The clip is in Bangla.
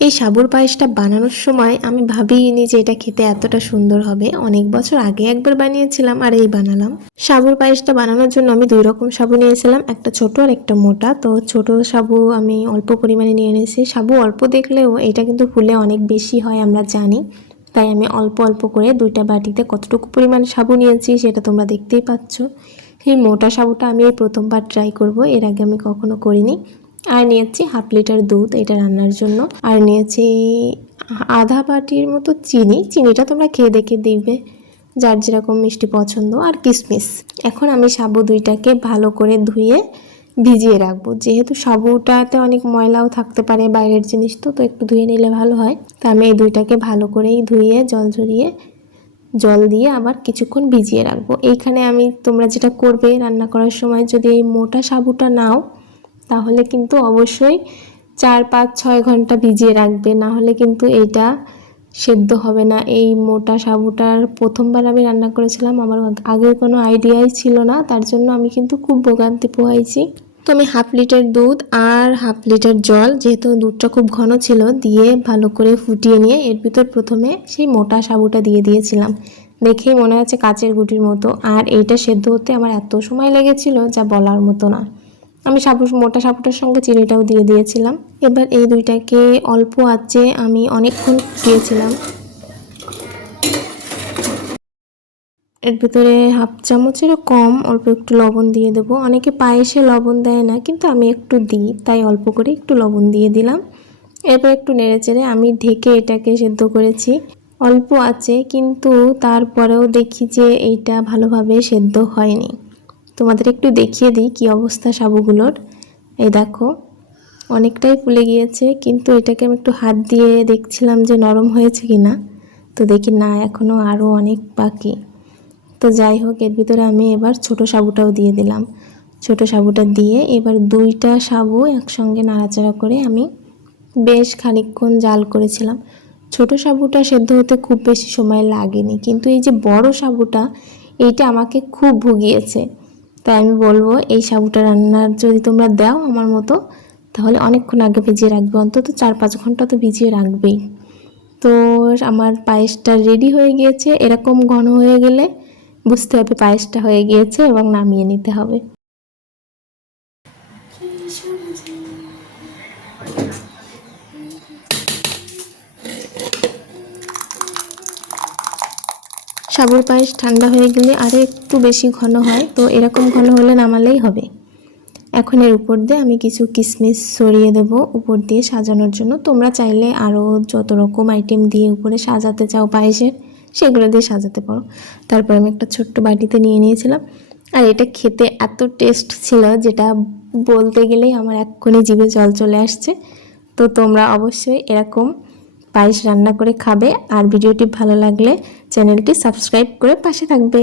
এই সাবুর পায়েসটা বানানোর সময় আমি ভাবিনি যে এটা খেতে এতটা সুন্দর হবে। অনেক বছর আগে একবার বানিয়েছিলাম আর এই বানালাম। সাবুর পায়েসটা বানানোর জন্য আমি 2 রকম সাবু নিয়েছিলাম, একটা ছোট আর একটা মোটা। তো ছোট সাবু আমি অল্প পরিমাণে নিয়ে নিয়েছি। সাবু অল্প দেখলেও এটা কিন্তু ফুলে অনেক বেশি হয় আমরা জানি, তাই আমি অল্প অল্প করে 2টা বাটিতে কতটুকু পরিমাণ সাবু নিয়েছি সেটা তোমরা দেখতেই পাচ্ছ। এই মোটা সাবুটা আমি এই প্রথমবার ট্রাই করব, এর আগে আমি কখনো করিনি। আর নিয়েছি 1/2 লিটার দুধ এটা রান্নার জন্য। আর নিয়েছি আধা বাটির মতো চিনি। চিনিটা তোমরা খেয়ে দেখে দিবে যার যেরকম মিষ্টি পছন্দ। আর কিশমিশ। এখন আমি সাবু 2টাকে ভালো করে ধুয়ে ভিজিয়ে রাখবো, যেহেতু সাবুটাতে অনেক ময়লাও থাকতে পারে, বাইরের জিনিস তো একটু ধুয়ে নিলে ভালো হয়। তো আমি এই 2টাকে ভালো করেই ধুয়ে জল ঝরিয়ে জল দিয়ে আবার কিছুক্ষণ ভিজিয়ে রাখবো। এইখানে আমি তোমরা যেটা করবে রান্না করার সময়, যদি এই মোটা সাবুটা নাও তাহলে কিন্তু অবশ্যই 4, 5, 6 ঘন্টা ভিজিয়ে রাখবে, না হলে কিন্তু এইটা সেদ্ধ হবে না। এই মোটা সাবুটার প্রথমবার আমি রান্না করেছিলাম, আমার আগের কোনো আইডিয়াই ছিল না, তার জন্য আমি কিন্তু খুব ভোগান্তি পোহাইছি। তো আমি 1/2 লিটার দুধ আর 1/2 লিটার জল, যেহেতু দুধটা খুব ঘন ছিল, দিয়ে ভালো করে ফুটিয়ে নিয়ে এর ভিতর প্রথমে সেই মোটা সাবুটা দিয়ে দিয়েছিলাম। দেখেই মনে হচ্ছে কাচের গুটির মতো, আর এইটা সেদ্ধ হতে আমার এত সময় লেগেছিল যা বলার মতো না। আমি মোটা সাবুটার সঙ্গে চিনিটাও দিয়ে দিয়েছিলাম। এবার এই 2টাকে অল্প আঁচে আমি অনেকক্ষণ ফুটিয়েছিলাম। এর ভিতরে 1/2 চামচেরও কম অল্প একটু লবণ দিয়ে দেবো। অনেকে পায়েসে লবণ দেয় না, কিন্তু আমি একটু দিই, তাই অল্প করে একটু লবণ দিয়ে দিলাম। এরপর একটু নেড়েচেড়ে আমি ঢেকে এটাকে সেদ্ধ করেছি অল্প আঁচে, কিন্তু তারপরেও দেখি যে এইটা ভালোভাবে সেদ্ধ হয়নি। তোমাদের একটু দেখিয়ে দিই কি অবস্থা সাবুগুলোর। এই দেখো অনেকটাই ফুলে গিয়েছে, কিন্তু এটাকে আমি একটু হাত দিয়ে দেখছিলাম যে নরম হয়েছে কিনা, তো দেখি না, এখনও আরও অনেক বাকি। তো যাই হোক, এর ভিতরে আমি এবার ছোট সাবুটাও দিয়ে দিলাম। ছোট সাবুটা দিয়ে এবার 2টা সাবু একসঙ্গে নাড়াচাড়া করে আমি বেশ খানিকক্ষণ জাল করেছিলাম। ছোট সাবুটা সেদ্ধ হতে খুব বেশি সময় লাগেনি, কিন্তু এই যে বড় সাবুটা, এইটা আমাকে খুব ভুগিয়েছে। তাই আমি বলবো এই সাবুটা রান্নার যদি তোমরা দাও আমার মতো, তাহলে অনেকক্ষণ আগে ভিজিয়ে রাখবে, অন্তত 4-5 ঘন্টা তো ভিজিয়ে রাখবেই। তো আমার পায়েসটা রেডি হয়ে গিয়েছে। এরকম ঘন হয়ে গেলে বুঝতে হবে পায়েসটা হয়ে গিয়েছে এবং নামিয়ে নিতে হবে। সাবুর পায়েস ঠান্ডা হয়ে গেলে আরও একটু বেশি ঘন হয়, তো এরকম ঘন হলে নামালেই হবে। এখন এর উপর দিয়ে আমি কিছু কিশমিশ ছড়িয়ে দেব উপর দিয়ে সাজানোর জন্য। তোমরা চাইলে আরও যত রকম আইটেম দিয়ে উপরে সাজাতে চাও পায়েসের, সেগুলো দিয়ে সাজাতে পারো। তারপর আমি একটা ছোট্ট বাটিতে নিয়ে নিয়েছিলাম, আর এটা খেতে এত টেস্ট ছিল যেটা বলতে গেলেই আমার এক্ষুনি জিভে জল চলে আসছে। তো তোমরা অবশ্যই এরকম পায়েস রান্না করে খাবে, আর ভিডিওটি ভালো লাগলে চ্যানেলটি সাবস্ক্রাইব করে পাশে থাকবে।